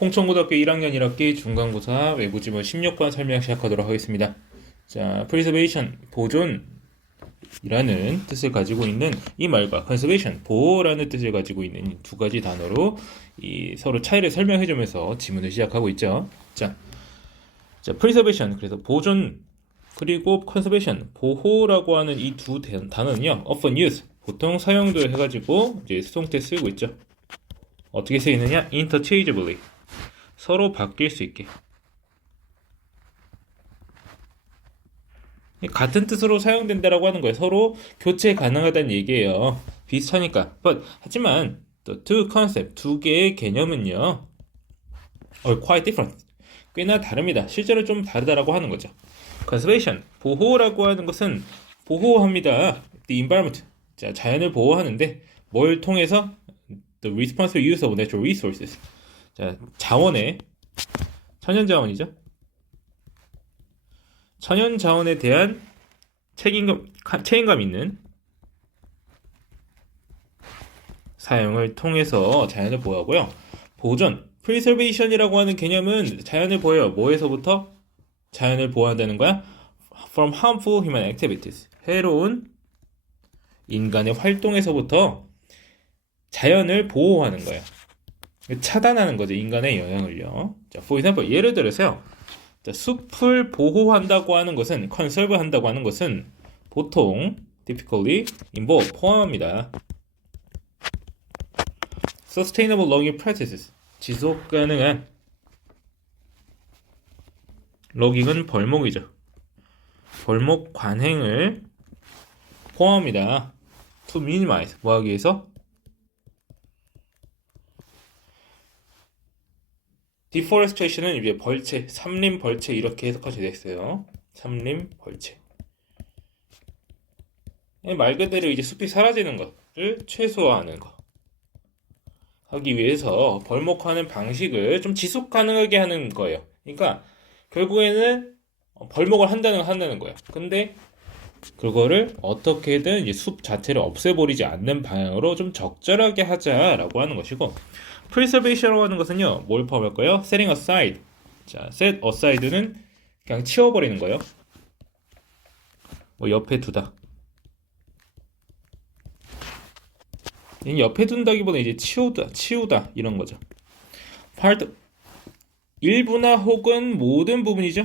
홍천고등학교 1학년 1학기 중간고사 외부지문 16번 설명 시작하도록 하겠습니다. 자, preservation, 보존이라는 뜻을 가지고 있는 이 말과 conservation, 보호라는 뜻을 가지고 있는 이 두 가지 단어로 서로 차이를 설명해주면서 지문을 시작하고 있죠. 자, preservation, 그래서 보존, 그리고 conservation, 보호라고 하는 이 두 단어는요, often used, 보통 사용도 해가지고 이제 수동 때 쓰이고 있죠. 어떻게 쓰이느냐? interchangeably, 서로 바뀔 수 있게. 같은 뜻으로 사용된다라고 하는 거예요. 서로 교체 가능하다는 얘기예요. 비슷하니까. 하지만 the two concept, 두 개의 개념은요, quite different, 꽤나 다릅니다. 실제로 좀 다르다라고 하는 거죠. conservation, 보호라고 하는 것은 보호합니다. the environment, 자, 자연을 보호하는데 뭘 통해서? the responsible use of natural resources, 자, 자원의, 천연자원이죠. 천연자원에 대한 책임감 있는 사용을 통해서 자연을 보호하고요. 보존, preservation이라고 하는 개념은 자연을 보호해요. 뭐에서부터? 자연을 보호한다는 거야? From harmful human activities, 해로운 인간의 활동에서부터 자연을 보호하는 거예요. 차단하는 거죠. 인간의 영향을요. 자, for example, 예를 들어서요. 자, 숲을 보호한다고 하는 것은, conserve 한다고 하는 것은 보통 typically involve, 포함합니다. sustainable logging practices, 지속 가능한 logging은 벌목이죠. 벌목 관행을 포함합니다. to minimize, 뭐 하기 위해서? deforestation은 이제 벌채, 삼림 벌채 이렇게 해석할 수 있어요. 삼림 벌채. 말 그대로 이제 숲이 사라지는 것을 최소화하는 거. 하기 위해서 벌목하는 방식을 좀 지속 가능하게 하는 거예요. 그러니까 결국에는 벌목을 한다는 거예요. 근데 그거를 어떻게든 이제 숲 자체를 없애버리지 않는 방향으로 좀 적절하게 하자라고 하는 것이고, preservation이라고 하는 것은요, 뭘 포함할까요? setting aside. 자, set aside는 그냥 치워버리는 거예요. 뭐 옆에 두다. 옆에 둔다기보다 이제 치우다 이런 거죠. part, 일부나 혹은 모든 부분이죠.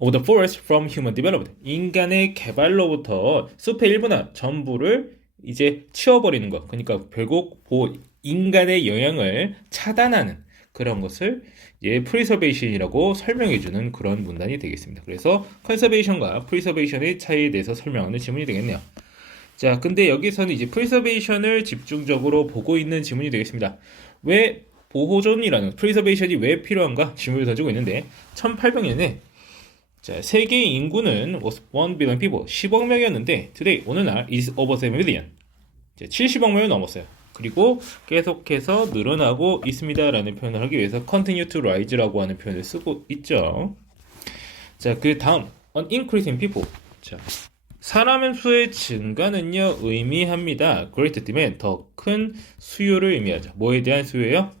of the forest from human development, 인간의 개발로부터 숲의 일부나 전부를 이제 치워버리는 것. 그러니까 결국 인간의 영향을 차단하는 그런 것을 이제 preservation이라고 설명해주는 그런 문단이 되겠습니다. 그래서 conservation과 preservation의 차이에 대해서 설명하는 지문이 되겠네요. 자, 근데 여기서는 이제 preservation을 집중적으로 보고 있는 지문이 되겠습니다. 왜 보호존이라는 preservation이 왜 필요한가 질문을 던지고 있는데, 1800년에 자, 세계 인구는 was 1 billion people, 10억 명이었는데 today, 오늘날 is over 7 billion, 70억 명을 넘었어요. 그리고 계속해서 늘어나고 있습니다라는 표현을 하기 위해서 continue to rise라고 하는 표현을 쓰고 있죠. 자, 그 다음 an increase in people, 자, 사람 수의 증가는요 의미합니다. great demand, 더 큰 수요를 의미하죠. 뭐에 대한 수요예요?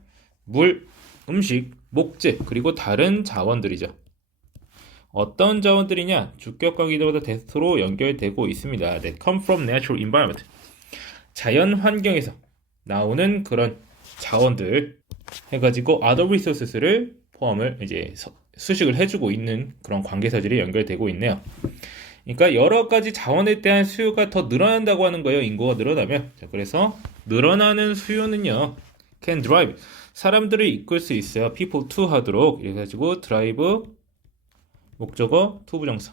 물, 음식, 목재, 그리고 다른 자원들이죠. 어떤 자원들이냐? 주격관계들보다 대수로 연결되고 있습니다. That come from natural environment, 자연 환경에서 나오는 그런 자원들 해가지고 other resources를 포함을 이제 수식을 해주고 있는 그런 관계사들이 연결되고 있네요. 그러니까 여러 가지 자원에 대한 수요가 더 늘어난다고 하는 거예요. 인구가 늘어나면. 자, 그래서 늘어나는 수요는요, can drive, 사람들을 이끌 수 있어요. people to 하도록. 이래가지고 drive 목적어 to 부정사,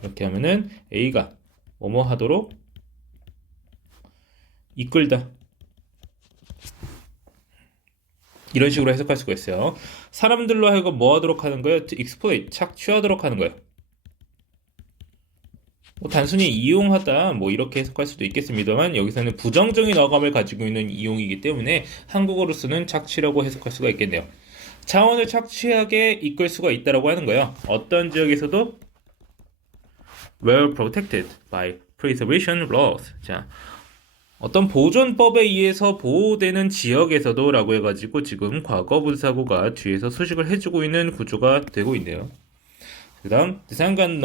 이렇게 하면은 A가 뭐뭐 하도록 이끌다, 이런 식으로 해석할 수가 있어요. 사람들로 하여금 뭐 하도록 하는 거예요? to exploit, 착취하도록 하는 거예요. 뭐 단순히 이용하다 뭐 이렇게 해석할 수도 있겠습니다만, 여기서는 부정적인 어감을 가지고 있는 이용이기 때문에 한국어로 쓰는 착취라고 해석할 수가 있겠네요. 자원을 착취하게 이끌 수가 있다라고 하는 거예요. 어떤 지역에서도 well protected by preservation laws. 자, 어떤 보존법에 의해서 보호되는 지역에서도 라고 해가지고 지금 과거 분사구가 뒤에서 수식을 해주고 있는 구조가 되고 있네요. 그 다음 드산간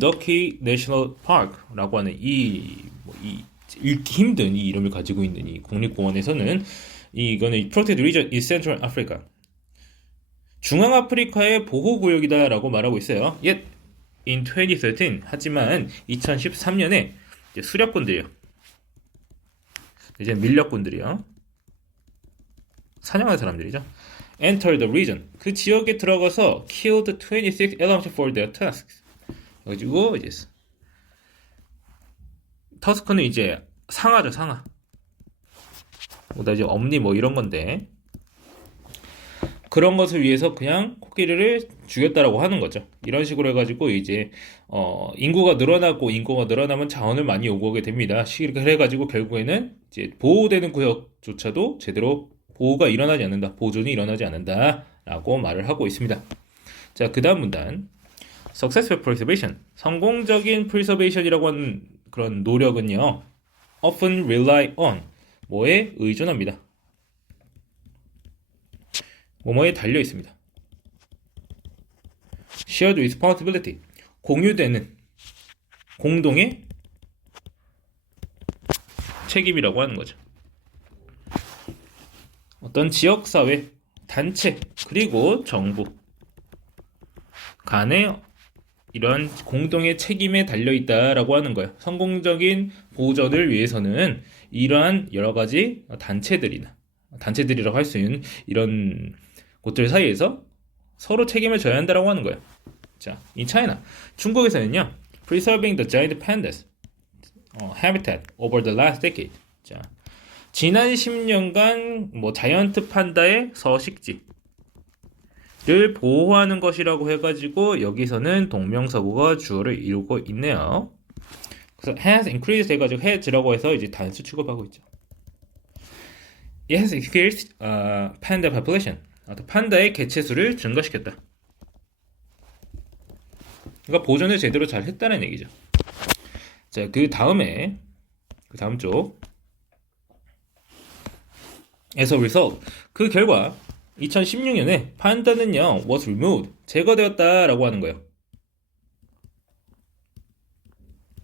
너키 내셔널 파크라고 하는 이 읽기 힘든 이 이름을 가지고 있는 이 국립공원에서는 이거는 Protected Region in Central Africa, 중앙아프리카의 보호구역이다라고 말하고 있어요. Yet in 2013, 하지만 2013년에 수렵꾼들이요, 이제 밀렵꾼들이요, 사냥하는 사람들이죠, enter the region, 그 지역에 들어가서 killed 26 elephants for their tusks. 그래가지고 이제 터스크는 이제 상아죠, 상아. 뭐다 이제 엄니 뭐 이런 건데, 그런 것을 위해서 그냥 코끼리를 죽였다라고 하는 거죠. 이런 식으로 해가지고 이제 인구가 늘어나면 자원을 많이 요구하게 됩니다. 이렇게 해가지고 결국에는 이제 보호되는 구역조차도 제대로 보호가 일어나지 않는다, 보존이 일어나지 않는다라고 말을 하고 있습니다. 자, 그 다음 문단. Successful preservation, 성공적인 preservation이라고 하는 그런 노력은요, often rely on, 뭐에 의존합니다. 뭐뭐에 달려 있습니다. Shared responsibility, 공유되는 공동의 책임이라고 하는 거죠. 어떤 지역사회, 단체, 그리고 정부 간의 이런 공동의 책임에 달려있다라고 하는 거예요. 성공적인 보존을 위해서는 이러한 여러 가지 단체들이라고 할 수 있는 이런 곳들 사이에서 서로 책임을 져야 한다라고 하는 거예요. 자, 이 차이나 중국에서는요, preserving the giant pandas habitat over the last decade. 자, 지난 10년간 뭐 자이언트 판다의 서식지를 보호하는 것이라고 해가지고 여기서는 동명사구가 주어를 이루고 있네요. 그래서 has increased 해가지고 has라고 해서 이제 단수 취급하고 있죠. It has increased panda population. 판다의 개체수를 증가시켰다. 그러니까 보존을 제대로 잘 했다는 얘기죠. 자, 그 다음 쪽. As a result, 그 결과 2016년에 판다는요, was removed, 제거되었다라고 하는 거예요.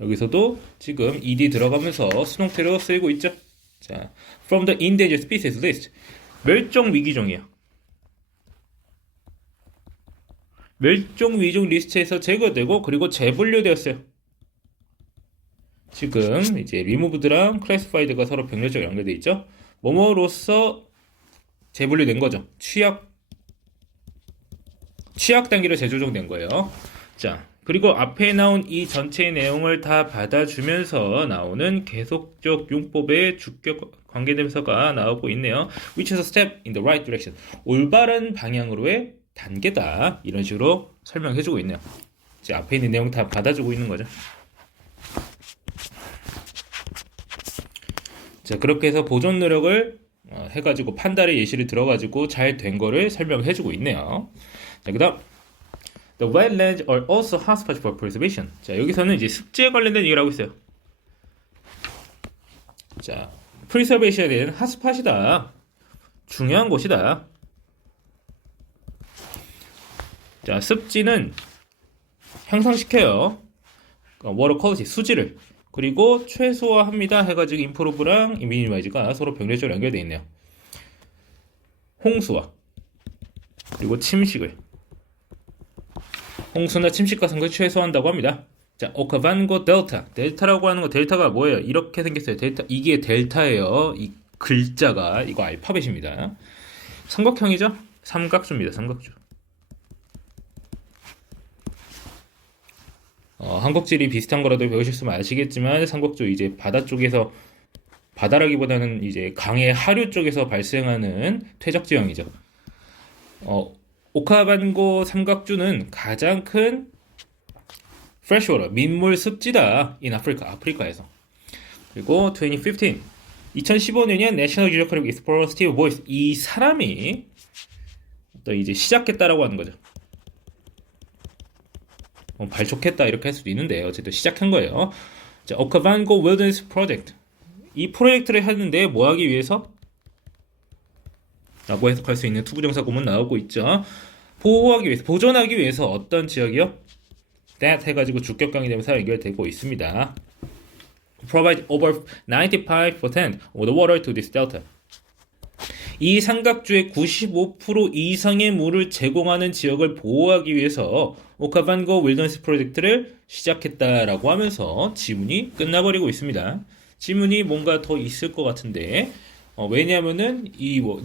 여기서도 지금 ed 들어가면서 수동태로 쓰이고 있죠. 자, from the endangered species list, 멸종 위기종이에요. 멸종 위기종 리스트에서 제거되고 그리고 재분류되었어요. 지금 이제 removed랑 classified가 서로 병렬적으로 연결되어 있죠. 뭐뭐로서 재분류된 거죠. 취약 단계로 재조정된 거예요. 자, 그리고 앞에 나온 이 전체의 내용을 다 받아주면서 나오는 계속적 용법의 주격 관계대명사가 나오고 있네요. Which is a step in the right direction. 올바른 방향으로의 단계다. 이런 식으로 설명해주고 있네요. 이제 앞에 있는 내용 다 받아주고 있는 거죠. 자, 그렇게 해서 보존 노력을 해가지고 판다의 예시를 들어가지고 잘 된 거를 설명해주고 있네요. 자, 그 다음 The wetlands are also hotspots for preservation. 자, 여기서는 이제 습지에 관련된 얘기를 하고 있어요. 자, preservation에 대한 핫스팟이다. 중요한 곳이다. 자, 습지는 향상시켜요. water quality, 수질을. 그리고 최소화합니다. 해가지고 improve랑 minimize가 서로 병렬적으로 연결되어 있네요. 홍수와 그리고 침식을. 홍수나 침식 같은 걸 최소화한다고 합니다. 자, 오카반고 델타라고 하는 거, 델타가 뭐예요? 이렇게 생겼어요. 델타, 이게 델타예요. 이 글자가, 이거 알파벳입니다. 삼각형이죠? 삼각주입니다. 삼각주. 한국지리 비슷한 거라도 배우셨으면 아시겠지만 삼각주 이제 바다 쪽에서, 바다라기보다는 이제 강의 하류 쪽에서 발생하는 퇴적지형이죠. 오카반고 삼각주는 가장 큰 freshwater, 민물 습지다. in 아프리카에서. 그리고 2015년에 National Geographic Explorer Steve Boyce, 이 사람이 또 이제 시작했다라고 하는 거죠. 발족했다 이렇게 할 수도 있는데 어쨌든 시작한 거예요. 자, 오카반고 Wilderness Project, 이 프로젝트를 했는데 뭐 하기 위해서? 라고 해석할 수 있는 투부정사 구문 나오고 있죠. 보호하기 위해서, 보존하기 위해서 어떤 지역이요? that 해가지고 주격강의 대명사 연결되고 있습니다. provide over 95% of the water to this delta. 이 삼각주의 95% 이상의 물을 제공하는 지역을 보호하기 위해서 오카반고 윌더니스 프로젝트를 시작했다라고 하면서 지문이 끝나버리고 있습니다. 지문이 뭔가 더 있을 것 같은데 왜냐하면은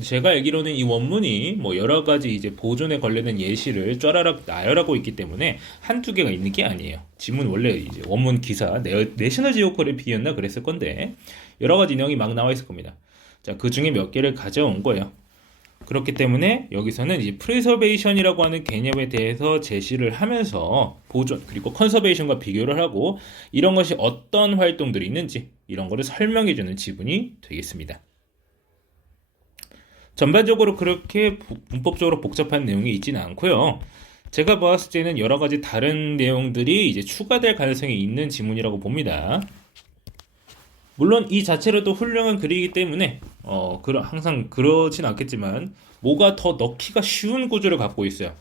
제가 알기로는 이 원문이 여러 가지 이제 보존에 관련된 예시를 쫘라락 나열하고 있기 때문에 한두 개가 있는 게 아니에요. 지문 원래 이제 원문 기사 내셔널 지오그래피였나 그랬을 건데 여러 가지 내용이 막 나와 있을 겁니다. 자, 그 중에 몇 개를 가져온 거예요. 그렇기 때문에 여기서는 이제 프리서베이션이라고 하는 개념에 대해서 제시를 하면서 보존 그리고 컨서베이션과 비교를 하고 이런 것이 어떤 활동들이 있는지 이런 거를 설명해주는 지문이 되겠습니다. 전반적으로 그렇게 문법적으로 복잡한 내용이 있지는 않고요. 제가 봤을 때는 여러 가지 다른 내용들이 이제 추가될 가능성이 있는 지문이라고 봅니다. 물론 이 자체로도 훌륭한 글이기 때문에 항상 그러진 않겠지만 뭐가 더 넣기가 쉬운 구조를 갖고 있어요.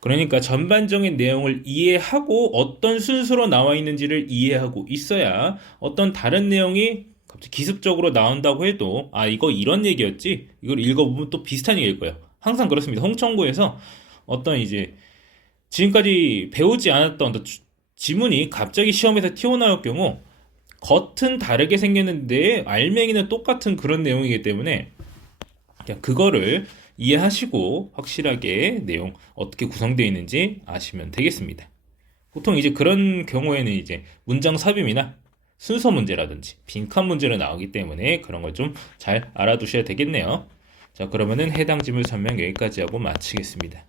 그러니까 전반적인 내용을 이해하고 어떤 순서로 나와 있는지를 이해하고 있어야 어떤 다른 내용이 갑자기 기습적으로 나온다고 해도 이거 이런 얘기였지? 이걸 읽어보면 또 비슷한 얘기일 거예요. 항상 그렇습니다. 홍천구에서 어떤 이제 지금까지 배우지 않았던 어떤 지문이 갑자기 시험에서 튀어나올 경우 겉은 다르게 생겼는데 알맹이는 똑같은 그런 내용이기 때문에 그냥 그거를 이해하시고 확실하게 내용 어떻게 구성되어 있는지 아시면 되겠습니다. 보통 이제 그런 경우에는 이제 문장 삽입이나 순서 문제라든지 빈칸 문제로 나오기 때문에 그런 걸 좀 잘 알아두셔야 되겠네요. 자, 그러면은 해당 지문 설명 여기까지 하고 마치겠습니다.